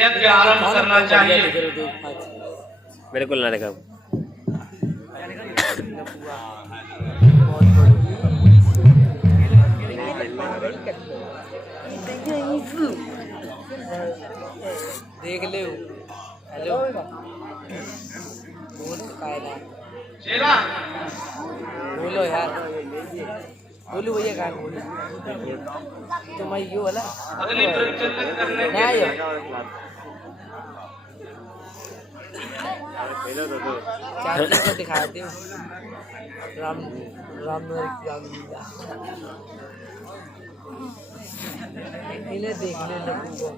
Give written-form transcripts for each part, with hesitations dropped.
यज्ञ आरंभ करना चाहिए। बिल्कुल ना देखा देख ले। हेलो बोल तो कायदा चेला बोलो यार, बोलो भैया कहाँ बोलो तो मैं यो वाला अग्नि प्रज्वलित करने के ना लिए यो चाची को दिखाती हूँ राम राम लीला इन्हें देख ले लड्डू को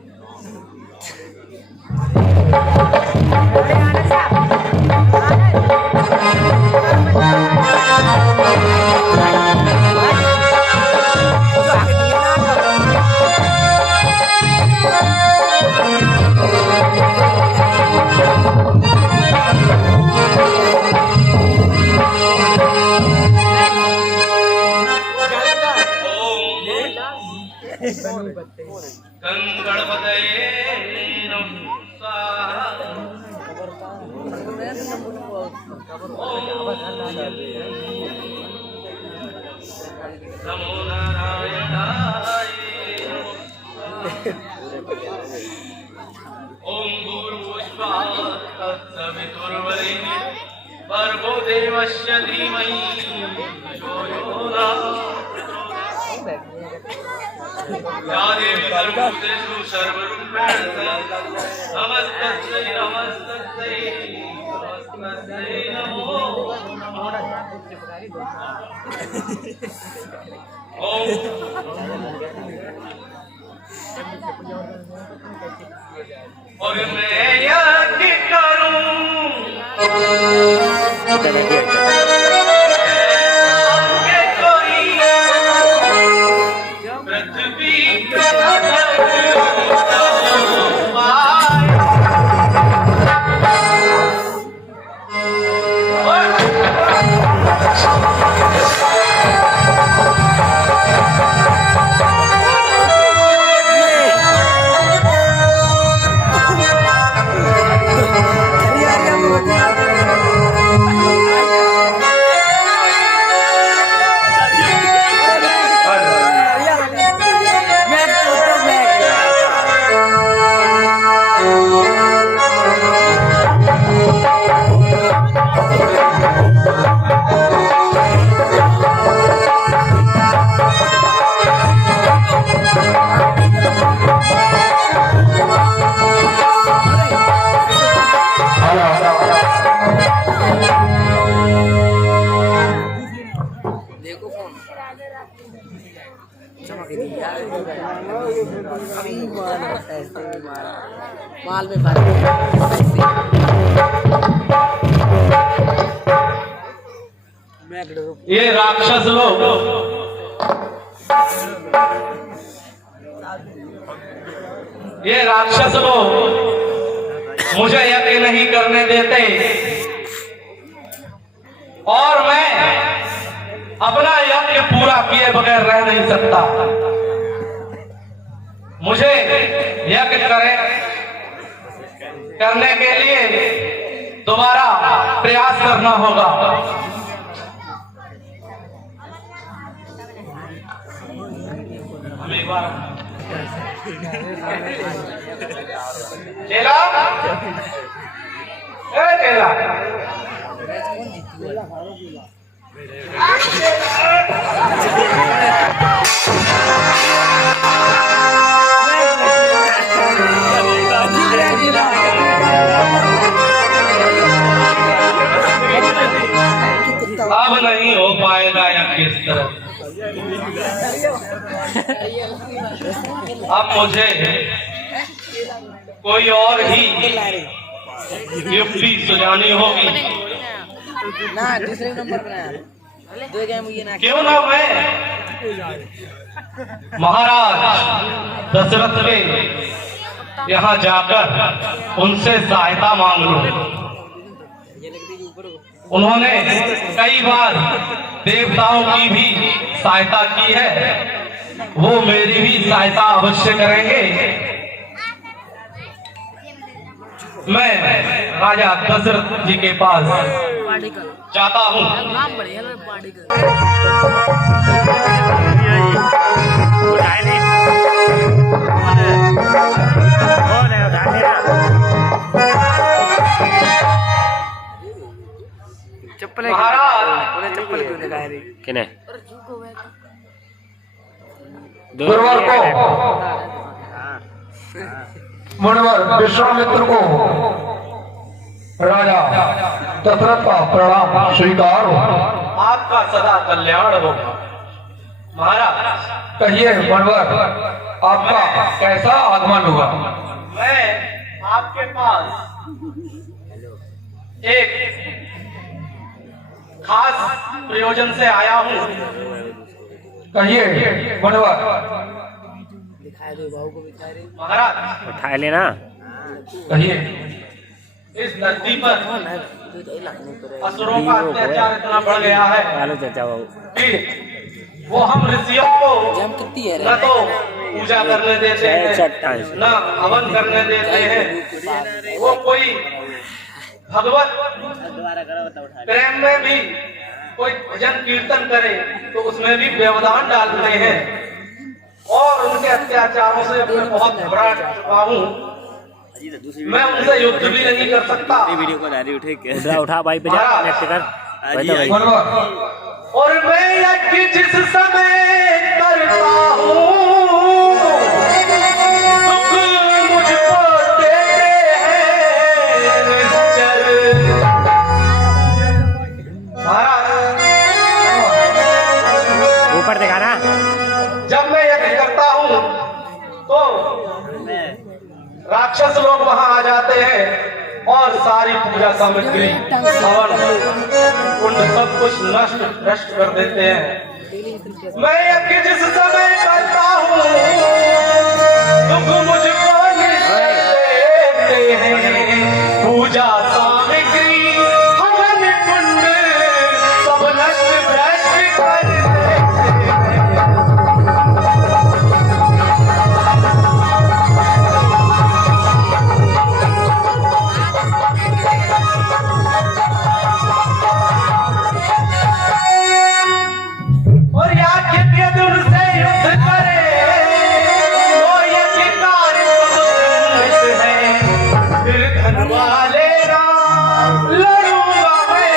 गणपतये नमो नारायणाय ओम भूर्भुवस्सुः तत्सवितुर्वरेण्यं भर्गो देवस्य धीमहि धियो यो नः या देवी सर्वभूतेषु सर्वरूपेण नमस्तस्यै नमस्तस्यै नमस्तस्यै नमो ओम और मैं यज्ञ करूं माल में ये राक्षस लोग मुझे यज्ञ नहीं करने देते और मैं अपना यज्ञ पूरा किए बगैर रह नहीं सकता। मुझे यज्ञ करने के लिए दोबारा प्रयास करना होगा। चेला चेला अब नहीं हो पाएगा या किस तरह। अब मुझे कोई और ही युक्ति सुझानी होगी। ना दूसरे नंबर पे ना दो गेम ये ना क्यों ना मैं महाराज दशरथ के यहाँ जाकर उनसे सहायता मांग लूं। उन्होंने कई बार देवताओं की भी सहायता की है, वो मेरी भी सहायता अवश्य करेंगे। मैं राजा दशरथ जी के पास जाता हूँ। नाम बढ़िया ना पार्टिकल। चप्पल महाराज चप्पल क्यों दिखा रही? किने गुरुवार को मुनिवर विश्वामित्र को राजा दशरथ का प्रणाम स्वीकार हो। आपका सदा कल्याण हो। महाराज कहिए मुनिवर, आपका कैसा आगमन हुआ? मैं आपके पास एक खास प्रयोजन से आया हूँ। कहिए मुनिवर। दिखाई दो बाबू को दिखाई रही। महाराज उठा लेना। कहिए, इस धरती पर कौन है? तू तो इलाके पर असुरों का अत्याचार इतना बढ़ गया है आलू चाचा बाबू कि वो हम ऋषियों को जम कितनी है न तो पूजा करने देते हैं, चट्टान न हवन करने देते हैं। वो कोई भगवत प्रेम में भी कोई भजन कीर्तन करे तो उसमें भी व्यवधान डालते हैं और उनके अत्याचारों से मैं बहुत घबरा चुका हूँ। मैं उनसे युद्ध भी नहीं कर सकता। वीडियो को नारी उठे के उठा भाई पे जा नेक्स्ट कर भाई। और मैं यज्ञ जिस समय करता हूँ दुख मुझको देते हैं निश्चर। ऊपर दिखा ना। जब मैं यज्ञ करता हूँ तो राक्षस लोग वहां आ जाते हैं और सारी पूजा सामग्री हवन कुंड सब कुछ नष्ट भ्रष्ट कर देते हैं। मैं यज्ञ जिस समय करता हूँ दुख मुझको देते हैं। पूजा सामग्री हवन कुंड सब नष्ट भ्रष्ट कर देते हैं। और यज्ञ उनसे युद्ध करे वो यज्ञ कार्य है। फिर धन वाले राम लड़ूंगा मैं,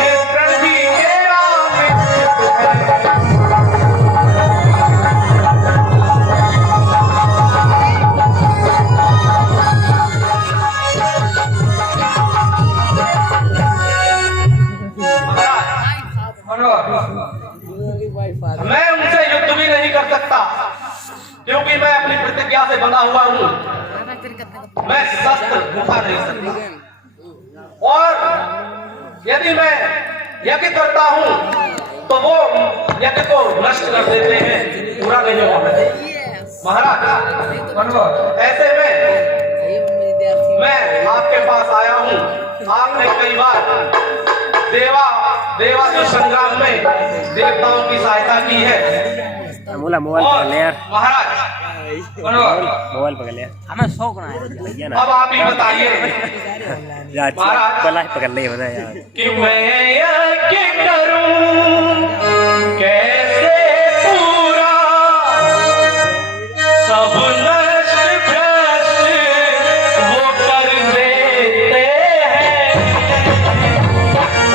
ये प्रण भी मेरा निश्चित है। मैं उनसे युद्ध भी नहीं कर सकता क्योंकि मैं अपनी प्रतिज्ञा से बंधा हुआ हूँ। मैं शस्त्र उठा नहीं सकता और यदि मैं यज्ञ करता हूँ तो वो यज्ञ को नष्ट कर देते हैं, पूरा नहीं होता। महाराज ऐसे में मैं आपके पास आया हूँ। आपने कई बार देवासुर संग्राम में देवताओं की सहायता की है। मोबाइल पकड़ ले यार। महाराज मोबाइल पकड़ ले यार। हमें शौक ना है। अब आप ही बताइए यार महाराज पकड़ ले बता यार कि मैं यज्ञ करूं कैसे पूरा सब नष्ट भ्रष्ट वो कर देते हैं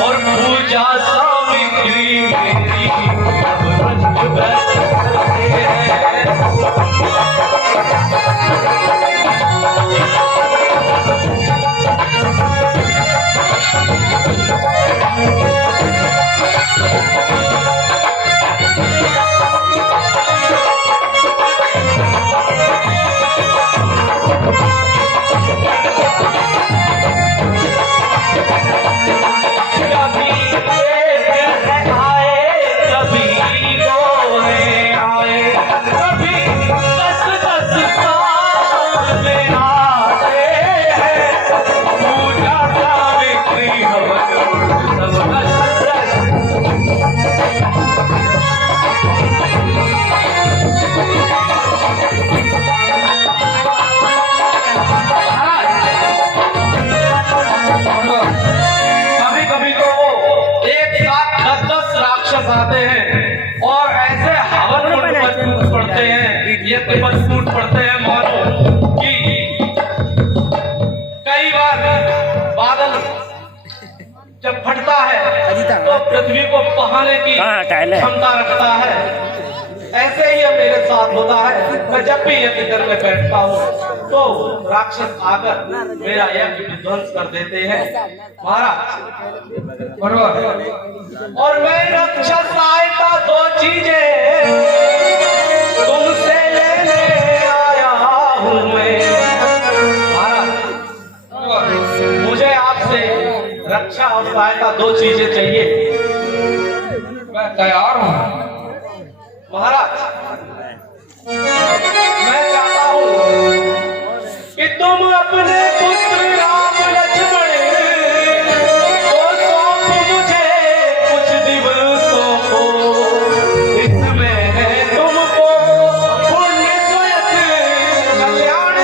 और पूजा सामग्री मेरी सब नष्ट भ्रष्ट करते हैं। ये केवल टूट पड़ते हैं मानो कि कई बार बादल जब फटता है तो पृथ्वी को बहाने की क्षमता रखता है। ऐसे ही अब मेरे साथ होता है। मैं जब भी यज्ञ करने बैठता हूँ तो राक्षस आकर मेरा यज्ञ विध्वंस कर देते हैं महाराज। और मैं रक्षा सहायता दो चीजें तुमसे लेने आया हूँ मैं महाराज। मुझे आपसे रक्षा और सहायता दो चीजें चाहिए। मैं तैयार हूँ महाराज। मैं चाहता हूँ कि तुम अपने पुत्र राम लक्ष्मण को सौंप मुझे कुछ दिवसों को। इसमें तुमको पुण्य स्वयं कल्याण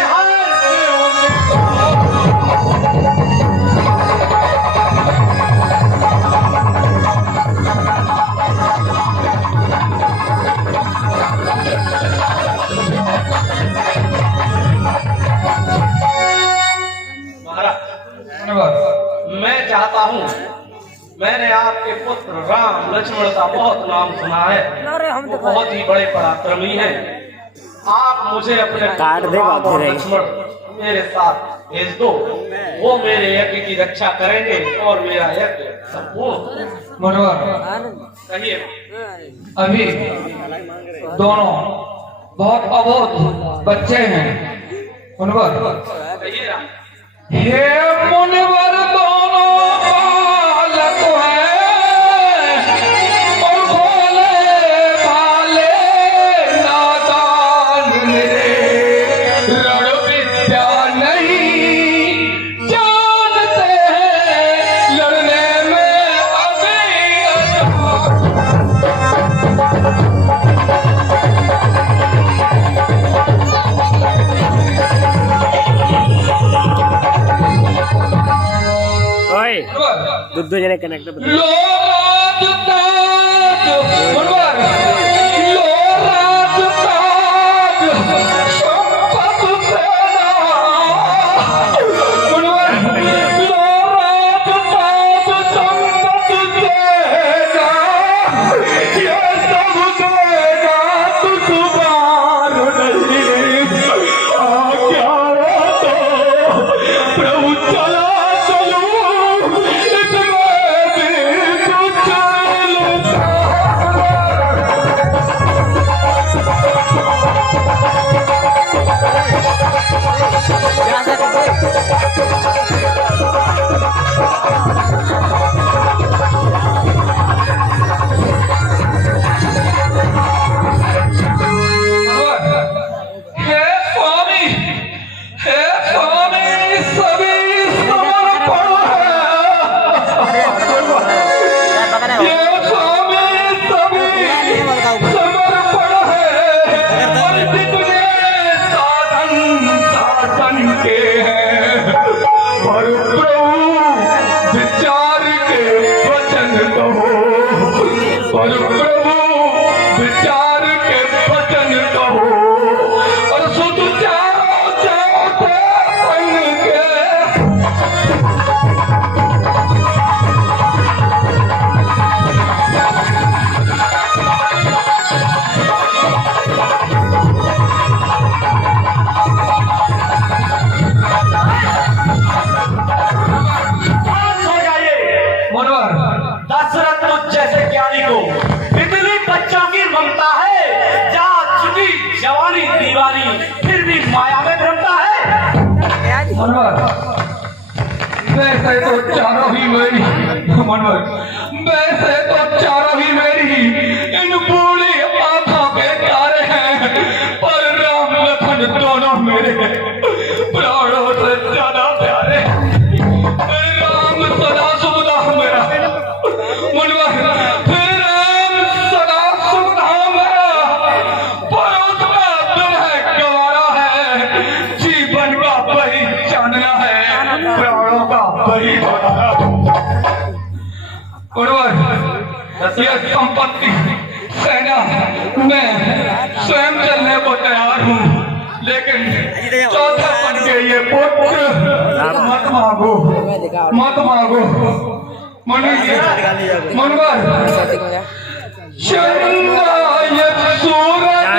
मैं चाहता हूँ, मैंने आपके पुत्र राम लक्ष्मण का बहुत नाम सुना है, वो बहुत ही बड़े पराक्रमी हैं। आप मुझे अपने राम और लक्ष्मण मेरे साथ भेज दो। वो मेरे यज्ञ की रक्षा करेंगे और मेरा यज्ञ संपूर्ण। मनोहर कहिए। अभी दोनों बहुत अबोध बच्चे हैं। मनोहर कहिए ना। हे मुनिवर दोनों बालक हैं और भोले भाले नादान रे। रण विद्या नहीं जानते हैं लड़ने में दो जने कनेक्ट लो राज ताज मनोहर लो राज ताज संपत सेना मनोहर लो राज ताज संपत सेना ये सब देगा तुझ बार नहीं। आज्ञा तो प्रभु चला दशरथ तुझ जैसे ज्ञानी को इतनी बच्चों की ममता है। जा चुकी जवानी दीवानी फिर भी माया में भ्रमता है। मनोहर वैसे तो चारों ही मेरी मनोहर वैसे तो चारों ही मेरी इन बूढ़ी आंखों के तारे हैं, पर राम लखन दोनों मेरे प्राणों से ज्यादा प्यारे। राम सदा सुविधा मेरा मनोहर राम सदा सुविधा मेरा, पर उसका दिल है गवारा है। जीवन का वही जानना है, प्राणों का वही बनाना। ये संपत्ति सेना मैं स्वयं चलने को तैयार चोट मत मांगो, मत मांगो। मनुष्य मनवर चंद्रायत सूरज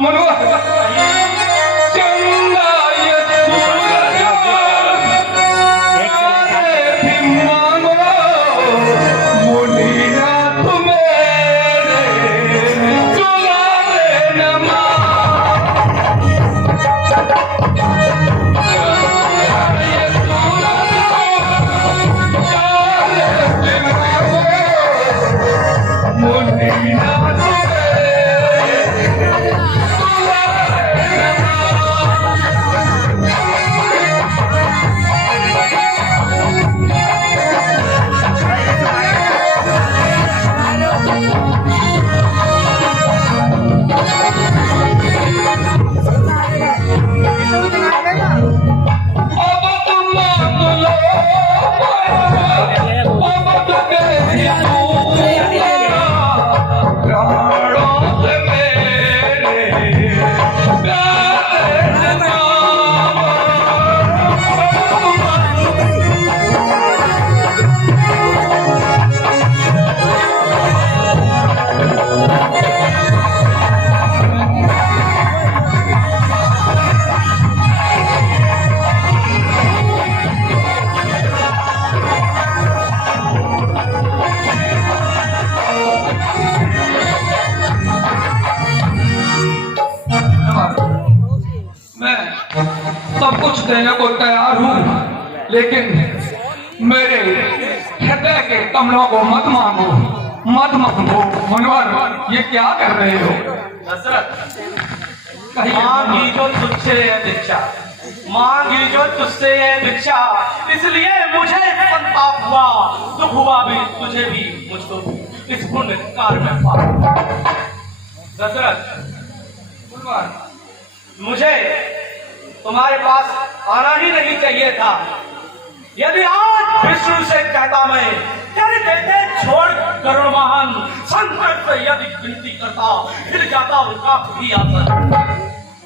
मनवर चंद्रायत सूरज भी मांगो मुनिनाथ मेरे दुलारे नमा। सब कुछ देने को तैयार हूँ, लेकिन मेरे हृदय के कमलों को मत मांगो, मत मांगो। मनवर, ये क्या कर रहे हो? दशरथ, मांगी जो तुझसे है भिक्षा, मांगी जो तुझसे है भिक्षा, इसलिए मुझे संताप हुआ, दुख हुआ भी तुझे भी, मुझको इस पुण्य कार्य में पा। दशरथ, मुझे तुम्हारे पास आना ही नहीं चाहिए था। यदि आज विष्णु से कहता मैं तेरे कहते छोड़ करुण महान संकट से यदि विनती करता, फिर जाता उनका भी आसन।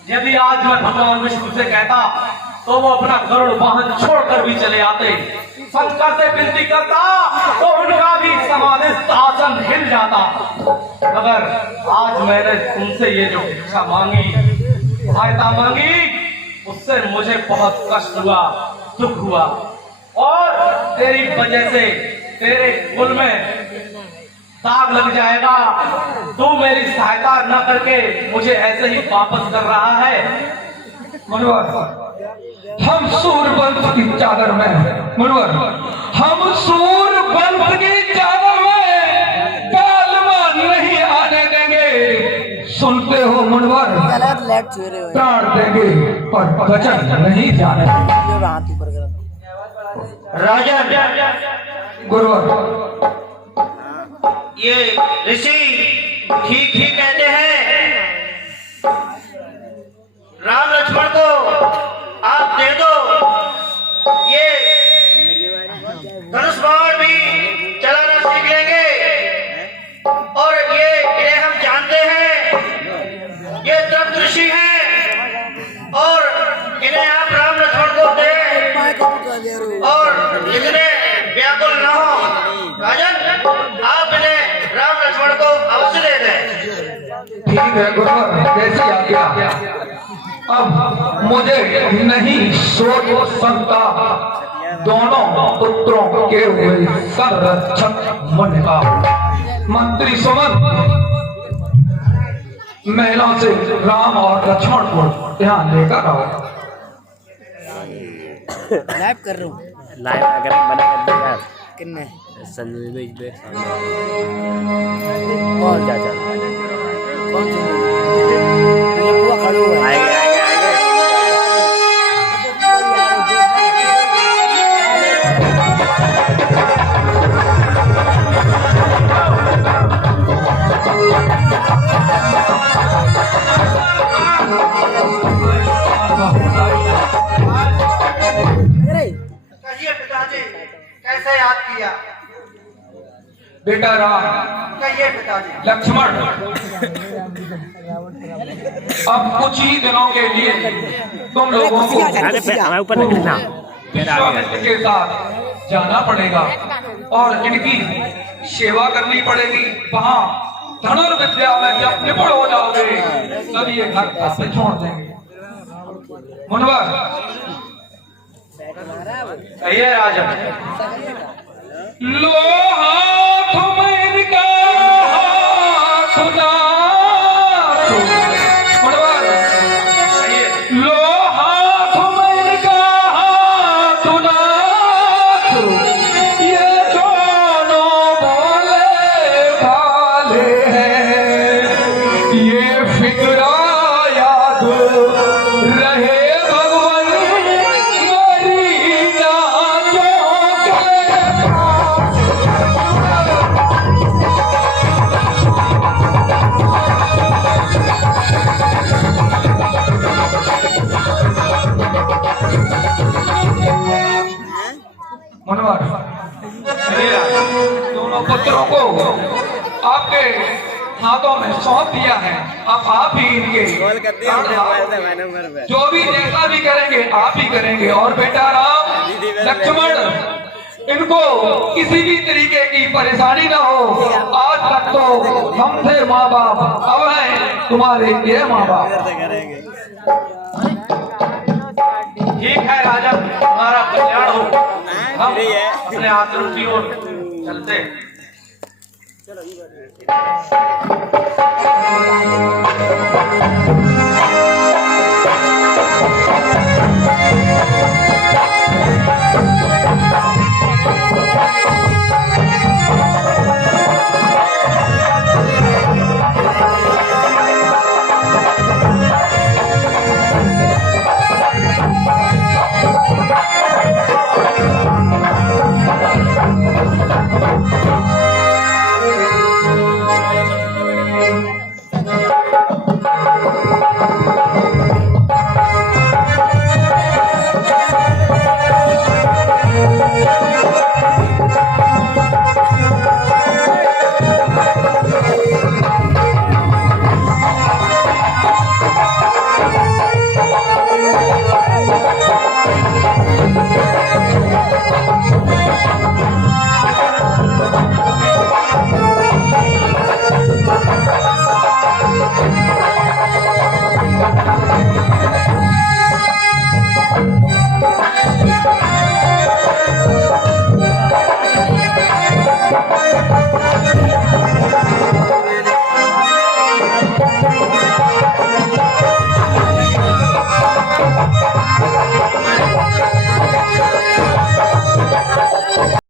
यदि आज मैं भगवान विष्णु से कहता तो वो अपना करुण वाहन छोड़कर भी चले आते। शंकर से विनती करता तो उनका भी समाधिस्थ आसन हिल जाता। मगर आज मैंने तुमसे ये जो भिक्षा मांगी, सहायता मांगी, उससे मुझे बहुत कष्ट हुआ, दुख हुआ, और तेरी वजह से तेरे कुल में दाग लग जाएगा। तू मेरी सहायता न करके मुझे ऐसे ही वापस कर रहा है। मनवर, हम सूर वंश की चादर में, मनवर, हम सूर वंश की चादर में कालमा नहीं आने देंगे। सुनते हो मनवर? प्राण देंगे पर वचन नहीं जाने। राजा, गुरुवर, ये ऋषि ठीक ही कहते हैं। राम लक्ष्मण को आप दे दो, ये धनुष बाण भी चलाना सीख लेंगे, और ये इन्हें हम जानते हैं, ये तब ऋषि हैं, और इन्हें आप राम लक्ष्मण को दे, और इतने व्याकुल न हो। राजन, आप इन्हें राम लक्ष्मण को अवश्य दे दें। ठीक है गुरुवर, जैसी आज्ञा। अब मुझे नहीं सोच सकता दोनों पुत्रों के हुए संरक्षक मन का। मंत्री सुमन, महिला से राम और लक्ष्मण को ध्यान लेकर आओ। लाइव कर रहा हूँ। लाइव अगर बना कर देगा किन्ने संजय कौन चाचा कौन सी ये पूरा खड़ा हुआ है। आएगा आएगा कहिए पिताजी, कैसे याद किया? बेटा राम, कहिए पिताजी। लक्ष्मण, अब कुछ ही दिनों के लिए तुम लोगों को अरे हमें ऊपर नहीं ना विश्वामित्र के साथ जाना पड़ेगा और इनकी सेवा करनी पड़ेगी। वहां धनुर्विद्या में जब निपुण हो जाओगे तब ये घर से छोड़ देंगे। मुनवर कहिए राजा। लो हाथ में इनका हाथ ना तो मुनवर कहिए। लो हाथ में इनका हाथ ना तो ये दोनों भोले भाले हैं। ये फिक्र याद रहे भगवान मेरी नाजों के मनोहर कहिए राजा। दोनों पुत्रों को आपके हाथों में सौंप दिया है। अब आप ही इनके जो भी जैसा भी करेंगे आप ही करेंगे। और बेटा राम लक्ष्मण इनको किसी भी तरीके की परेशानी ना हो। आज तक तो हम थे माँ बाप, अब हैं तुम्हारे ये माँ बाप। ठीक है राजा, तुम्हारा कल्याण हो। हम अपने आश्रम की ओर चलते हैं।